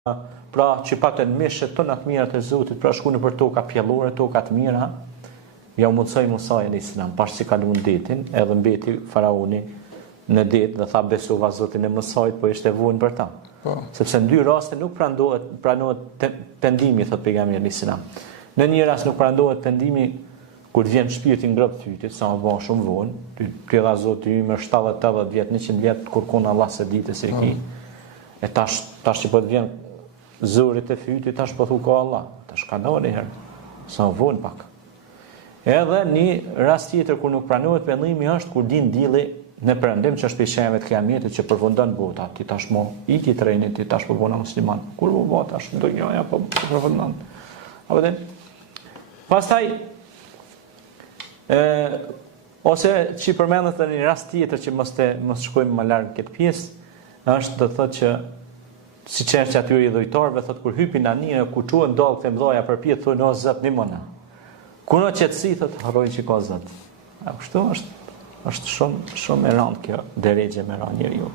pra që patën mishët të natë mirat e Zotit, pra shku në për toka pjellore, toka të mira, ja u mundësoj Musa a.s. Pashë që kalun detin, edhe mbeti faraoni në det dhe tha besova Zotin e Musait, po ishte vuajnë për ta. Sepse në dy raste nuk pranohet pendimi, thot pejgamberi a.s. Në një rast nuk pranohet pendimi kur vjen shpirti ngrohtë fytit, sa më bën shumë vonë, ti dha Zoti ymë 70-80 vjet, 100 vjet kur kon Allah se ditë se ki. E tash që po të vjen zorit e fytit, tash po thu ka Allah. Tash ka ndonjë herë. Sa më vonë pak. Edhe një rast tjetër kur nuk pranohet pendimi është kur din dielli në perëndim që është peshave të kiametit që përfundon bota. Ti tashmo iki trenit, ti tash po bëna musliman. Kur u bota tash do ja po përfundon. Apo dhe pastaj ose që përmendet në një rast tjetër që mos shkojmë më larg këtë pjesë, është të thotë që si çështja që atyre i dhujtarëve thotë kur hypin anije, ku çuan dallë të mëdha përpjet thonë o Zot nimona. Kur në qetësi thotë harrojnë që ka Zot. A kështu është shumë e rëndë kjo drejtë me ran njeriu.